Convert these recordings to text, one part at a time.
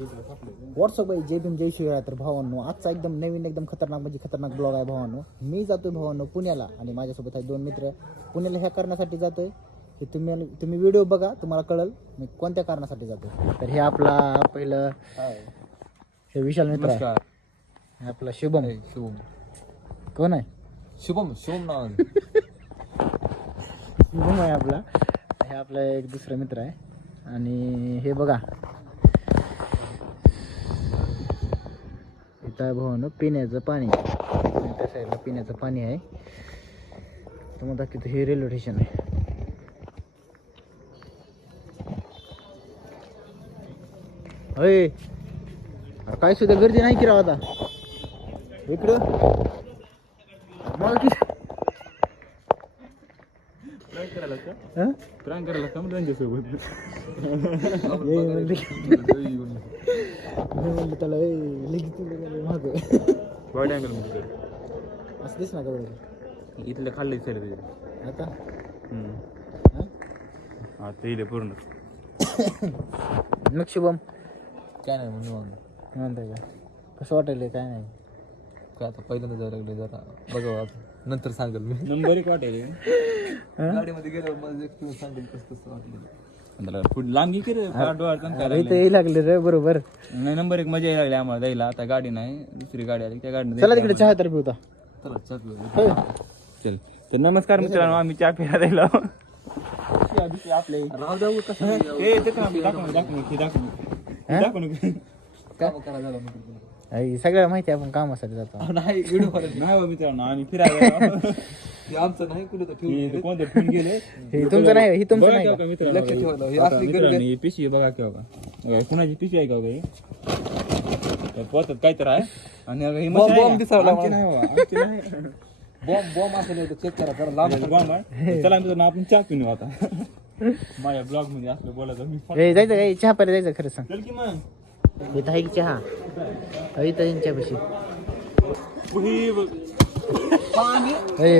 WhatsApp आहे. जय भीम जय शिवराय. तर भावांनो, आजचा एकदम नवीन एकदम खतरनाक म्हणजे खतरनाक ब्लॉग आहे भावांनो. मी जातोय भावांनो पुण्याला आणि माझ्यासोबत आहे 2 मित्र. पुण्याला ह्या करण्यासाठी जातोय की तुम्ही व्हिडिओ बघा, तुम्हाला कळल मी कोणत्या कारणासाठी जातोय. तर हे आपला पहिलं हे विशाल मित्र आहे. हे आपला शुभम. शुभम कोण आहे? शुभम नाव शुभम आहे आपला. हे आपला एक दुसरा मित्र आहे. आणि हे बघा इथं आहे भावानं पिण्याचं पाणी. त्या साईडला पिण्याचं पाणी आहे. तुम्हाला दाखवतो हे रेल्वे स्टेशन आहे. अय काय सुद्धा गर्दी नाही की राव आता इकडं मला किती प्राण करायला का त्यांच्यासोबत त्याला माग वाईट अँगल मध्ये असं दिस ना का बरोबर इथलं खाल्लंय सर आता हा ते पूर्ण मग शुभम काय नाही म्हणून म्हणताय का कसं वाटायला? काय नाही काय आता पहिल्यांदा जायला लागले जरा बघा नंतर सांगेल मी. नंबर एक वाटेल गाडीमध्ये गेल्यावर मला एक दिवस सांगेल कसं कसं वाटलं. लांब घे की इथं यायला लागले रे बरोबर. नाही नंबर एक मजा यायला लागली आम्हाला जायला. आता गाडी नाही दुसरी गाडी आली त्या गाडीने चला तिकडे चहा तर पिऊता. चला चल चल तर नमस्कार मित्रांनो, आम्ही चहा प्यायला जायला आपले काम करा झालं सगळ्या माहिती आपण कामासाठी जातो. नाही व्हिडिओ नाही मित्रांनो आम्ही फिरायला आमचं नाही कुठं ठेवून कोणतं ठेवून गेले हे तुमचं नाही, ही तुमचं नाही का? लक्ष ठेवायला हे असली मित्रांनो ही पिशवी बघा केव्हा का कुणाची पिशवी आहे का काही पोतात काय तर आहे. आणि ही मशीन आहे बॉम्ब का? दिसायला आमची नाही बाबा, आमची नाही. बॉम्ब असं चेक करा जरा लांब बॉम्ब आहे. चला मित्रांनो आपण चहा पिऊन येऊ आता. माझ्या ब्लॉग मध्ये असलं बोलायचं मी हे जायचं काय? चहा पाहिजे जायचं खरं सांग. चल की मग इथं आहे की चहा? इथं यांच्यापाशी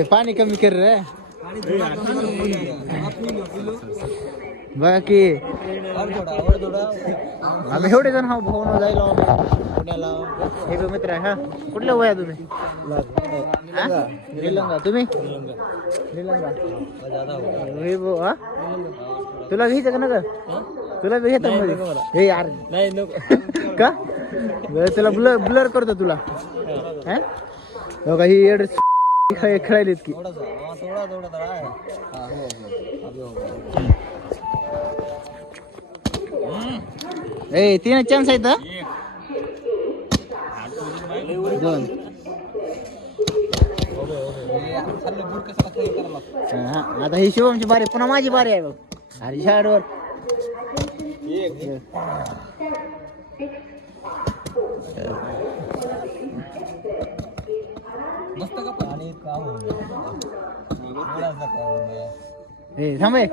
पाणी कमी कर रे. बघा की आम्ही एवढे जण हा भाऊ जायला पुण्याला. हे बघ मित्र आहे. हा कुठलं वया तुम्ही? श्रीलंका. तुम्ही श्रीलंका. हे हा तुला घ्यायचं का नका? तुला बी घेतात मध्ये हे यार का बरं तुला ब्लर करतो तुला. बघा ही एड खेळायलीत की ए 3 चान्स आहेत. 2 आता ही शिवमची बारी पुन्हा माझी बारी आहे बघ. अरे शाडवर मस्त का पाणी काम ए थांबे ए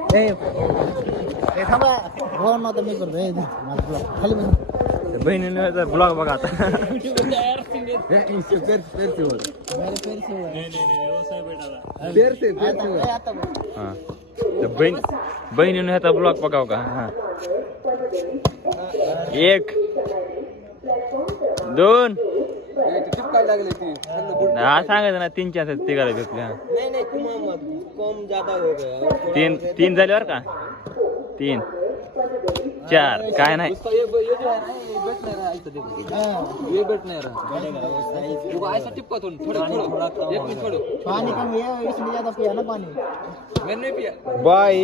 थांबा हो नव्हतं मी करतो. ए माझा ब्लॉग खाली बस. बहिणीने ब्लॉग बघा आता. बहिणीने ह्याचा ब्लॉग बघाव का? हा 1 2 हा सांगायचं ना 3 चान्स तिघाला घेतले. तीन झाल्यावर का 3 4 काय नाही. पाणी कमी इसलिए ज्यादा पिया ना पाणी. बाई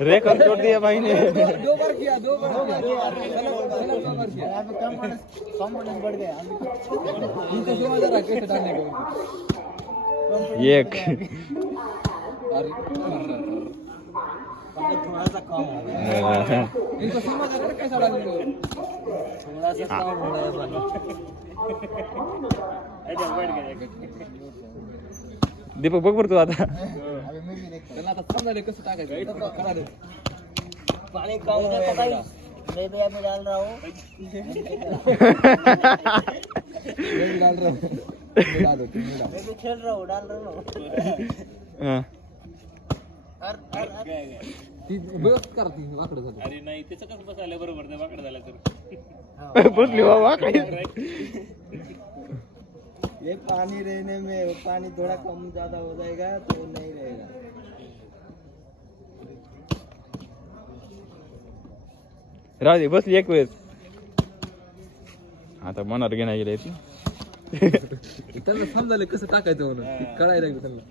रेकॉर्ड तोड़ दिया भाई ने. 2 बार किया 2 बार कॉन्फिडेंस बढ़ गया. इनका जो मजा रहा कैसे डालने का 1 थोड़ा सा कम हो गया. इनको समझ आ रहा है कैसा डालने का थोड़ा सा कम हो गया पानी. दीपक बघ बरं तू आता. त्यांना आता समजायला कसं टाकायचं करा दे. पानी कम हो गया भाई. मैं भी अभी डाल रहा हूँ. मैं भी डाल रहा हूँ. मैं भी खेल रहा हूँ डाल रहा हूँ. हा. ती बस करा ती वाकडं झालं. अरे नाही त्याचं कसं बसायला बरोबर ते वाकडं झालं तर बसली बाबा काय ये पानी रहने में पानी थोड़ा कम ज्यादा हो जाएगा तो नहीं रहेगा. राहू दे बसली एक वेळेस आता मनावर घेणार गेले त्यांना समजायला कसं टाकायचं म्हणून ते कळायला लागलं त्यांना.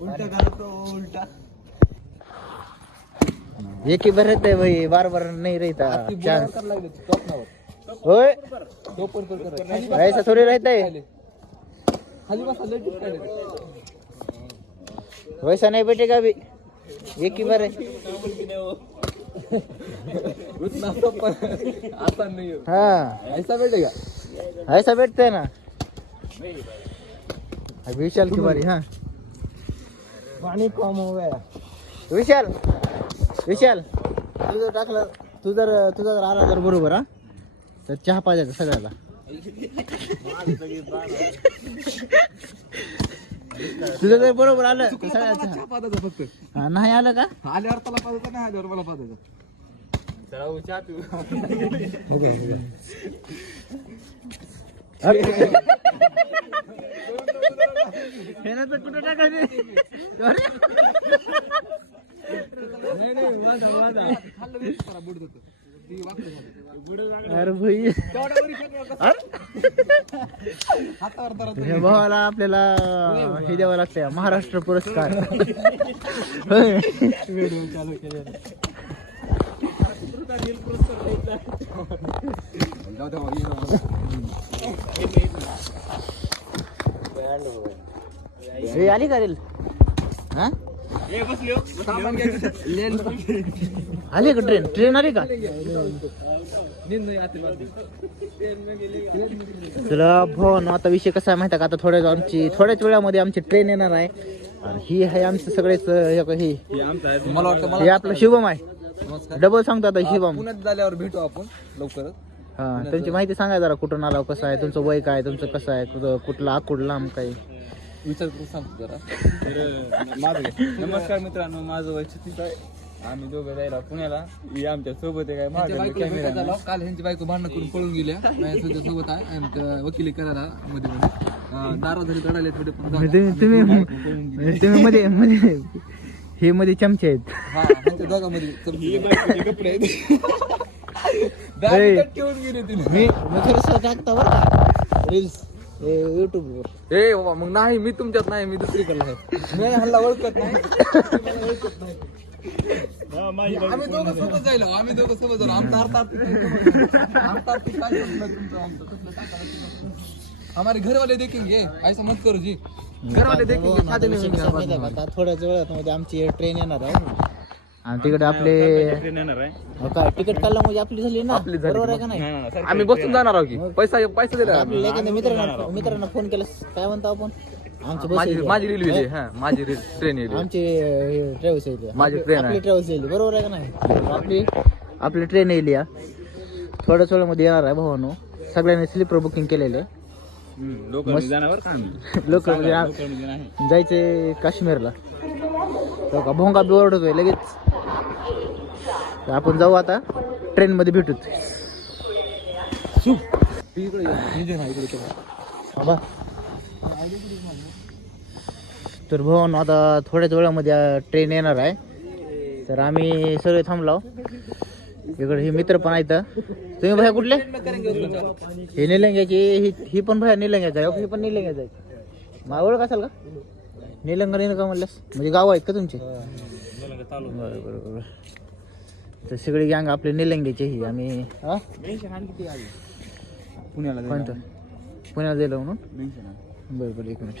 उलटा करतो उलटा. एक ही बार रहता है भाई, बार बार नहीं रहता ती चांस. करायला लागले टॉपनावर होय तो पण कर ऐसा थोड़ी रहता है, खाली बसा लेडीज काढले. वैसा नहीं बैठेगा अभी, एक ही बार है. उतना तो आसान नहीं है. हाँ ऐसा बैठेगा. ऐसा बैठते हैं ना. अभी विशाल की बारी. हाँ पानी कम हो गया. विशाल विशाल तुझं टाकलं, तू जर आला तर बरोबर हा, तर चहा पाहिजे सगळ्याला. तुझं जर बरोबर आलं तर सगळ्याला चहा. चहा पाजायचा फक्त. हा, नाही आलं का आल्यावर त्याला पाजायचा नाही आल्यावर मला पाजायचा. हे ना तर कुठं टाकायचे. अरे भाई तुझ्या भावाला आपल्याला हे द्यावं लागतंय महाराष्ट्र पुरस्कार. हे आली का रील? हा आली का ट्रेन आली का? चला भाऊ आता विषय कसा आहे माहिती आहे का, आता थोड्याच वेळामध्ये आमची ट्रेन येणार आहे. आणि ही आहे आमचं सगळेच मला वाटतं हे आपलं शुभम आहे. नमस्कार. डबल सांगतो आता शुभम. पुण्यात झाल्यावर भेटू आपण लवकरच. हा तुमची माहिती सांगा जरा, कुठून आला, कसं आहे तुमचं वय काय, तुमचं कसं आहे, कुठला आकुड लांब काय. विचार करून सांगतो जरा. नमस्कार मित्रांनो, माझं वय 36 आहे. आम्ही दोघं जायला पुण्याला. ही आमच्या सोबत आहे काय त्यांच्या माझ्या बायकोला भेटायला आलो. काल ह्यांची बायको भांडण करून पळून गेल्या. माझ्या सोबत आहे आमच्या वकिली करायला मध्ये दाराधरी रडायला थोडे पण झाले. तुम्ही मध्ये मध्ये हे मध्ये चमचे आहेत. हा ह्यांच्या दोघांमध्ये कपडे आहेत. दारी तर ठेवून गेली तिने. मी खरंच टाकता बरं का रील्स युट्यूब वर. ए बाबा मग नाही, मी तुमच्यात नाही, मी दुसरीकडे आहे. मी ह्याला ओळखत नाही. मला ओळखत नाही. आम्ही दोघं सोबत जायलो. आमचा अर्थ काय तुमचं आमचं तसलं टाकायला. हमारे घर वाले देखेंगे ऐसा मत करो जी. घर वाले देखेंगे शादी नहीं होगी हमारे बाद में. आता थोड्याच वेळात मध्ये आमची ट्रेन येणार आहे आणि तिकडे आपले येणार आहे. काय तिकीट काढला म्हणजे आपली झाली ना, बरोबर आहे का नाही? आम्ही बसून जाणार आहोत की पैसा दिला. आपल्याला एखाद्या मित्रांना फोन केला काय म्हणतो आपण, आमची बस येईल. माझी रेल्वे आहे. हा माझी ट्रेन येईल. आमची ट्रॅव्हल्स येईल. माझी ट्रेन आहे. आपली ट्रॅव्हल्स येईल, बरोबर आहे का नाही? आपली ट्रेन येईल या थोड्याच वेळामध्ये येणार आहे भावानो. सगळ्यांनी स्लीपर बुकिंग केलेले. लोक जाणार का लोक जायचे काश्मीरला. तो का भोंगा बी ओरडतोय लगेच. तर आपण जाऊ आता ट्रेन मध्ये भेटू. तर भाऊ आता थोड्याच वेळामध्ये ट्रेन येणार आहे. तर आम्ही सर्व थांबलो. इकडे हे मित्र पण आहेत. तुम्ही भया कुठले? हे निलंग्याची. ही पण भया निलंग्याचा आहे. ही पण निलंग्याचा आहे. मला ओळख असाल का? निलंगा का म्हणल्यास म्हणजे गाव आहेत का तुमचे? बरं बरं. तर सगळी गँग आपले निलंग्याचे. ही आम्ही पुण्याला कोणतं पुण्याला जायला म्हणून. बरं बरं एक मिनिट.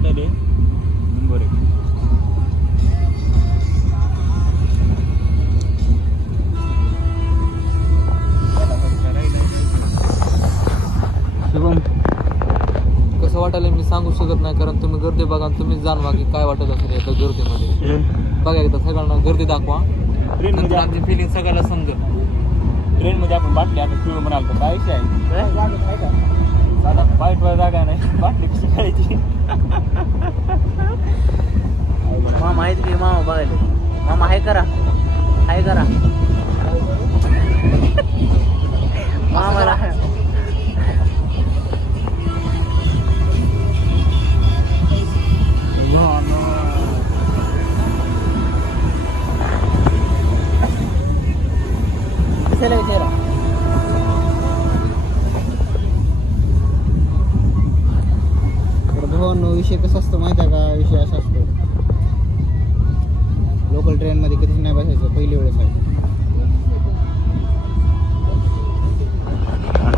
वाटायले नंबर एक. शुभम कसं वाटायला मी सांगू शकत नाही, कारण तुम्ही गर्दी बघा आणि तुम्हीच जाणवा की काय वाटत असेल या गर्दीमध्ये. बघा एकदा सगळ्यांना गर्दी दाखवा, नंतर आमची फिलिंग सगळ्याला समजेल. ट्रेनमध्ये आपण बाटली आता पिऊन म्हणाल तर काय विषय आहे? साधा वाईट वाईट जागा नाही, बाटली कशी खायची. मामा आहेत की मामा बघायला मामा हाय करा मामाला चला भावांनो विषय कसा असतो माहिती आहे का? विषय असा असतो, लोकल ट्रेनमध्ये कधीच नाही बसायचं, पहिली वेळेस आहे.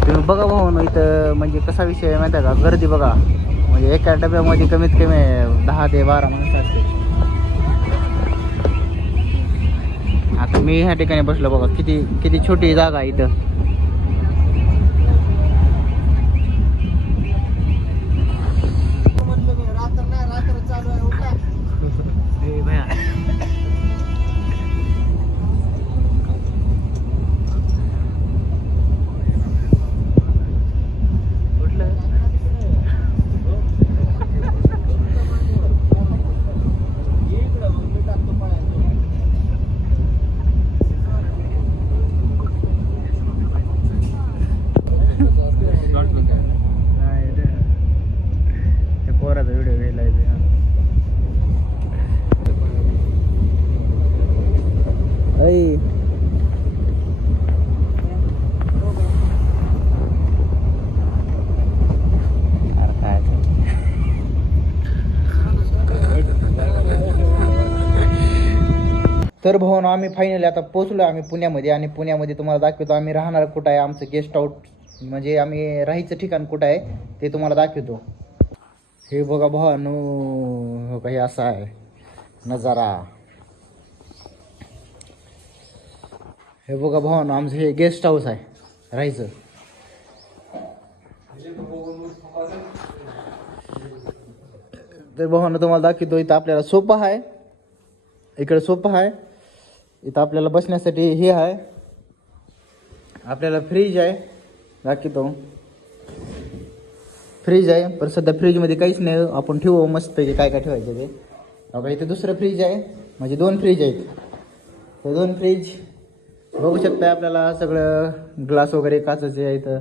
तुम्ही बघा भावांनो इथं म्हणजे कसा विषय आहे माहिती आहे का? गर्दी बघा, म्हणजे एका डब्यामध्ये कमीत कमी 10 ते 12 माणसं असते. आता मी ह्या ठिकाणी बसलो बघा, किती छोटी जागा आहे इथं. पोराचा व्हिडिओ घ्यायला येते. तर भाऊन आम्ही फायनली आता पोहोचलो आम्ही पुण्यामध्ये, आणि पुण्यामध्ये तुम्हाला दाखवतो आम्ही राहणार कुठं आहे, आमचं गेस्ट आउट म्हणजे आम्ही राहायचं ठिकाण कुठं आहे ते तुम्हाला दाखवतो. हे बघा भावानो, हो काही असा आहे नजारा. हे बघा भावानो, आमचं हे गेस्ट हाऊस आहे राहायचं. तर भावानो तुम्हाला दाखवतो, इथं आपल्याला सोफा आहे, इकडे सोफा आहे, इथं आपल्याला बसण्यासाठी हे आहे, आपल्याला फ्रीज आहे, दाखवतो फ्रीज आहे. पण सध्या फ्रीजमध्ये काहीच नाही, आपण ठेवू मस्तपैकी काय काय ठेवायचं ते. बघा इथे दुसरं फ्रीज आहे, म्हणजे 2 फ्रीज आहेत. ते 2 फ्रीज बघू शकता, आपल्याला सगळं ग्लास वगैरे काचेचे आहे इथं.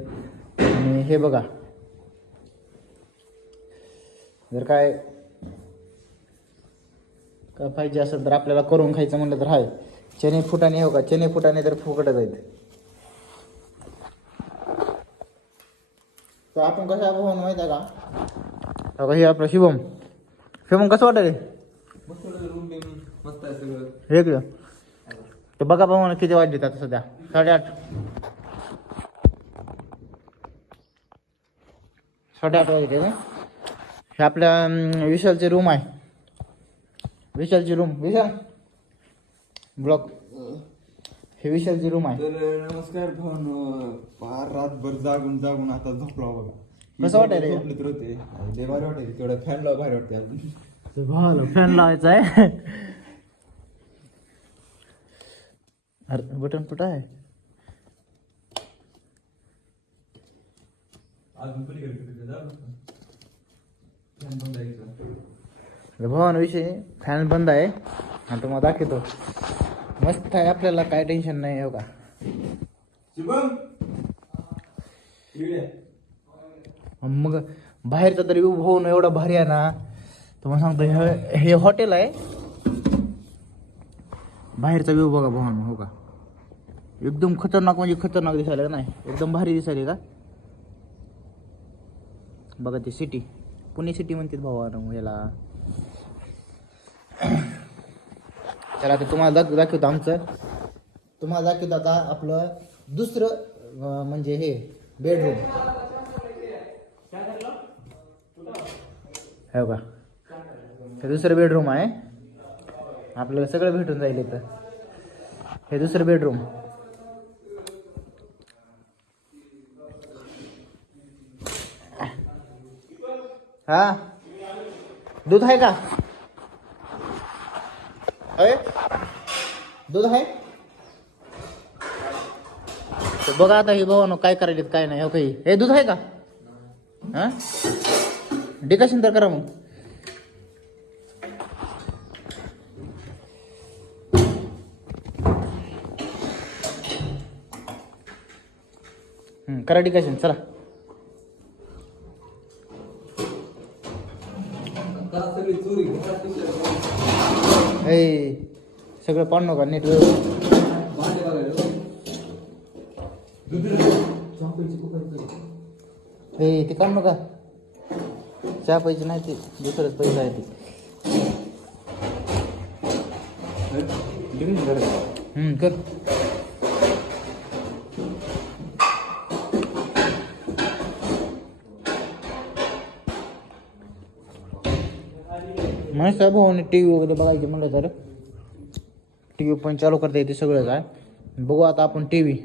आणि हे बघा, जर काय पाहिजे असेल तर आपल्याला करून खायचं म्हणलं तर आहे. चणे फुटाणे हो का, चणे फुटाणे तर फुकटच आहेत. तर आपण कसं आहे भाऊ माहिती आहे का? हे आपलं शुभम कसं वाटत मस्त आहे सगळं. हे की तर बघा भाऊ किती वाट देतात सध्या 8:30 वाजते. हे आपल्या विशालचे रूम आहे, विशालची रूम, विशाल ब्लॉक, हे विशालची रूम आहे. तर नमस्कार भाऊ, फार रातभर जागून आता झोपला बघा. कसं वाटायला झोपले तर होते ते भारी वाटायचे, तेवढं फॅन लावा भारी वाटते अजून. भावाला फॅन लावायचा आहे. अरे बटन कुठं आहे? भावान विषय फॅन बंद आहे आणि तुम्हाला दाखवतो. मस्त आहे, आपल्याला काय टेन्शन नाही हो का. मग बाहेरचा तरी व्ह्यू होऊन एवढा भारी आहे ना, तुम्हाला सांगतो. हे हॉटेल आहे, बाहेरचा व्ह्यू बघा भावानं हो का, एकदम खतरनाक म्हणजे खतरनाक दिसायला नाही, एकदम भारी दिसायला का. बघा ती सिटी, पुणे सिटी म्हणतात भावानं याला. चला आता तुम्हाला दाखवतो आमचं, तुम्हाला दाखवतो आता आपलं दुसरं म्हणजे हे बेडरूम. हो का, हे दुसरं बेडरूम आहे. आपल्याला सगळं भेटून जाईल इथं. हे दुसरं बेडरूम. हा दूध आहे का? आहे दूध आहे. तर बघा आता हे भाऊ काय करायचे काय नाही. हो काही हे दूध आहे का? हा डिकशन तर करा मग. करा डिकशन चला. सगळी चोरी ए सगळं पाडू नका नीट. भांडे बघायला ए ते काढू नका. चहा पैसे नाही ते दुसरंच पैसे आहे ते. कर. मस्त भाऊ टी व्ही वगैरे बघायचे म्हणलं तर टी व्ही पण चालू करता येते सगळंच आहे. बघू आता आपण टी व्ही.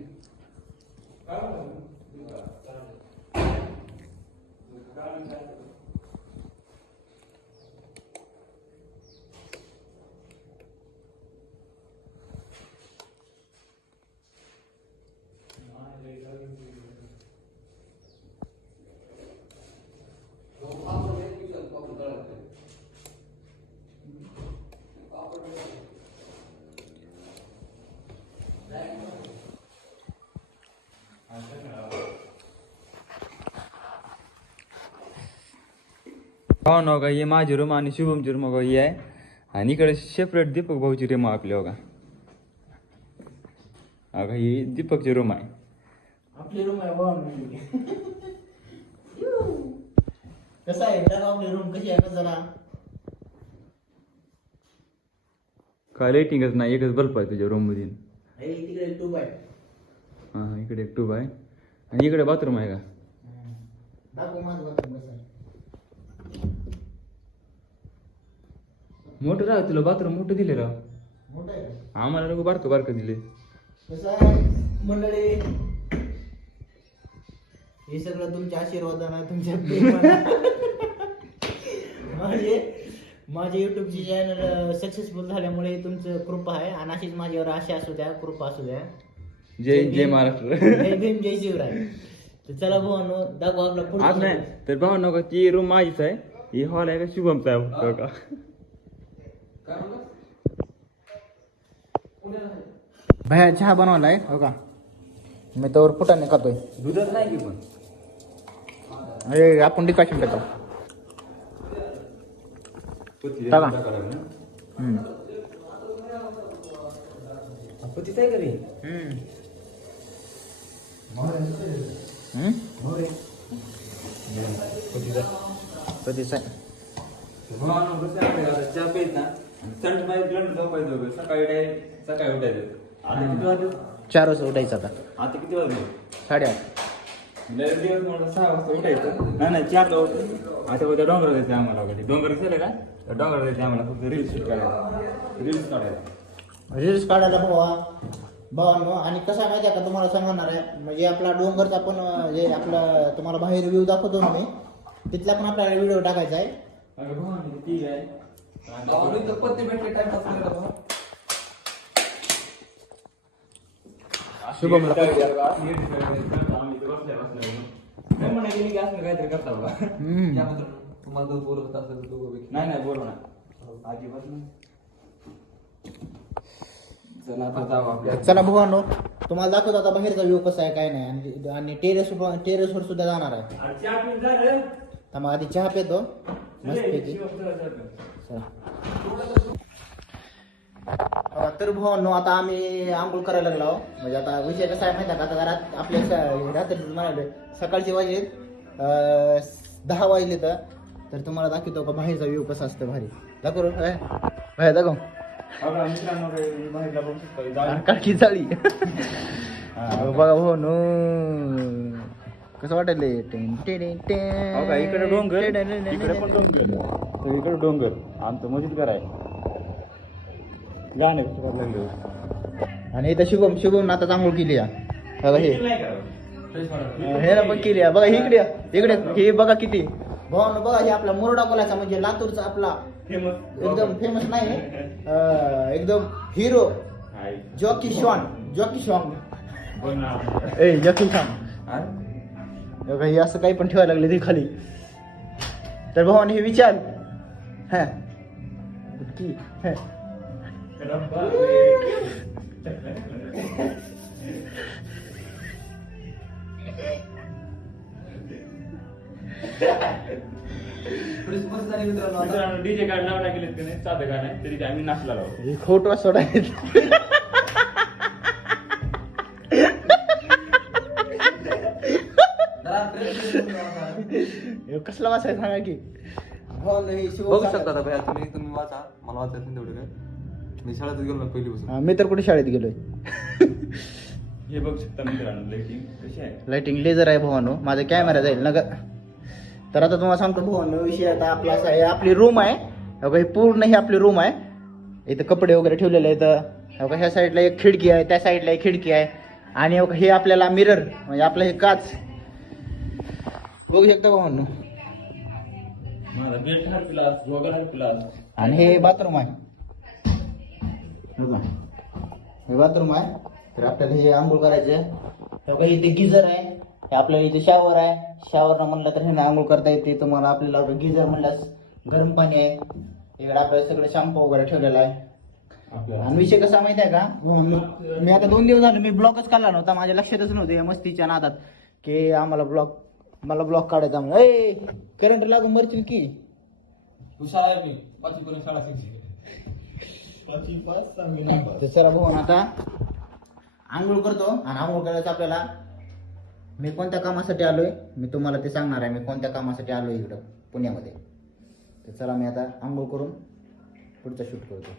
हो ना का, हे माझी रूम आणि शुभमची रूम बघा ही आहे. आणि इकडे सेपरेट दीपक भाऊची रूम आहे आपली बघा. अगं ही दीपकची रूम आहे. आपली रूम आहे बघा. कसं आहे आपली रूम कशी आहे? जरा काय लाइटिंगच नाही, एकच बल्ब आहे तुझ्या रूम मध्ये. तिकडे एक ट्यूब आहे. हा इकडे एक ट्यूब आहे आणि इकडे बाथरूम आहे का? दाखव माझं बाथरूम कसं आहे. मोठं राह तुला बाथरूम मोठं दिलेलं. मोठं आहे का? आम्हाला नको बारकं बारकं दिले. कसं आहे मंडळी, हे सगळं तुमच्या आशीर्वादानं तुमच्या प्रेमानं माझे युट्यूबची चॅनल सक्सेसफुल झाल्यामुळे तुमचं कृपा आहे. आणि अशीच माझ्यावर आशा असू द्या, कृपा असू द्या. जय महाराष्ट्र. जय भीम, जय शिवराय. तर चला भावांनो दाखवू आपला आज पुढचा. नाही तर भाऊ नको, ती रूम माझीच आहे. ही हॉल आहे का शुभमचा आहे का? भया चहा बनवलाय हो का? मी तर फुटाने खातोय. दुधात नाही की पण अरे आपण डिकाशन टाका. टाका. पतीच आहे का रे? पतीचा चहा पेत ना थंड मध्ये झोपायचं सकाळी उठायचं. आता किती वाजले? 4 वाजता उठायचं आता. आता किती वाजले? 8:30. दिवस म्हणून 6 वाजता उठायचं. नाही 4 ला उठलं. आता उद्या डोंगर जायचं आम्हाला वगैरे. डोंगर दिसले का? डोंगर जायचं आम्हाला. फक्त रील्स शूट करायला. रील्स काढायला. रील्स काढायला भावांनो. आणि कसं आहे माहिती आहे का तुम्हाला सांगणार आहे, म्हणजे आपला डोंगरचा पण जे आपला तुम्हाला बाहेर व्ह्यू दाखवतो ना मी, तिथला पण आपल्याला व्हिडिओ टाकायचा आहे. ठीक आहे. पत्ते भेटले टाइमपास करायला बघा. शुभमला काहीतरी करता बघा. त्याबद्दल तुम्हाला जर बोलत असेल तर दोघं पैकी. नाही बोलू ना अजिबात नाही. चला आता जाऊ आपल्या. चला भावांनो तुम्हाला दाखवतो आता बाहेरचा व्ह्यू कसा आहे काय नाही. आणि टेरेसवर सुद्धा जाणार आहे. मग आधी चहा पेतो मस्तपैकी. तर भावांनो आता आम्ही आंघोळ करायला लागलो. म्हणजे आता विषय कसा आहे माहिती आहे का, आता घरात आपल्या रात्री म्हणाले सकाळचे वाजले 10 वाजले. तर तुम्हाला दाखवतो का बाहेरचा व्ह्यू कसा असतं भारी. दाखव बाहेर दाखव. काठी जाळी बघा भावांनो कसं वाटायले. इकडे डोंगर इकडे पण डोंगर. सगळीकडे डोंगर, आमचं मस्जिद घर आहे. गाणे करायला लागले. आणि इथं शुभम आता आंघोळ केली आहे. बघा हे नाही करावं. हे ना पण केली आहे. बघा इकडे हे बघा किती भावानं. बघा हे आपला मुरडा बोलायचा म्हणजे लातूरचा आपला फेमस एकदम फेमस नाही एकदम हिरो जॉकी शॉन ए जॉकी शॉन. बघा हे असं काही पण ठेवायला लागले ते खाली. तर भावाने हे विचार हा की मित्रांनो डीजे गाणं लावला गेलेत की नाही, साधं गाणं आहे तरी ते आम्ही नाचला लावतो. हे खोट वाचवड आहे. हे कसला वाचायचं सांगा की बघू शकता आता भैया तुम्ही वाचा. मला वाचायचं नाही तेवढं काय. मी शाळेत गेलो ना पहिलीपासून. मी तर कुठे शाळेत गेलोय. हे बघू शकता मित्रांनो लाईटिंग कशी आहे. लाइटिंग लेझर आहे भावानो. माझा कॅमेरा जाईल ना. तर आता तुम्हाला सांगतो भावानो विषय आता आपला असा आहे. आपली रूम आहे बघा, ही पूर्ण ही आपली रूम आहे. इथं कपडे वगैरे ठेवलेले आहेत. बघा ह्या साईडला एक खिडकी आहे, त्या साईडला एक खिडकी आहे. आणि हे आपल्याला मिरर म्हणजे आपलं हे काच बघू शकता भावानो. माझा बेड हा प्लस, गोगल हा प्लस. आणि हे बाथरूम आहे बघा, हे बाथरूम आहे. तर आपल्याला हे आंघोळ करायचं. बघा इथे गिझर आहे. हे आपल्याला इथे शॉवर आहे. शॉवर म्हणलं तर हे ना आंघोळ करता येते तुम्हाला. आपल्याला गिझर म्हणल्यास गरम पाणी आहे. इकडे आपल्याला सगळं शॅम्पू वगैरे ठेवलेला आहे. आणि विषय कसा माहिती आहे का, मी आता 2 दिवस झाले मी ब्लॉगच काढला नव्हता. माझ्या लक्षातच नव्हतं या मस्तीच्या नादात की मला ब्लॉग काढायचा म्हणून. ए करंट लागून मरतील की. शाळा आहे मी 5वी पर्यंत शाळा शिकली. तर चला भाऊ आता आंघोळ करतो. आणि आंघोळ करायचं आपल्याला. मी कोणत्या कामासाठी आलोय मी तुम्हाला ते सांगणार आहे. मी कोणत्या कामासाठी आलोय इकडं पुण्यामध्ये. तर चला मी आता आंघोळ करून पुढचा शूट करतो.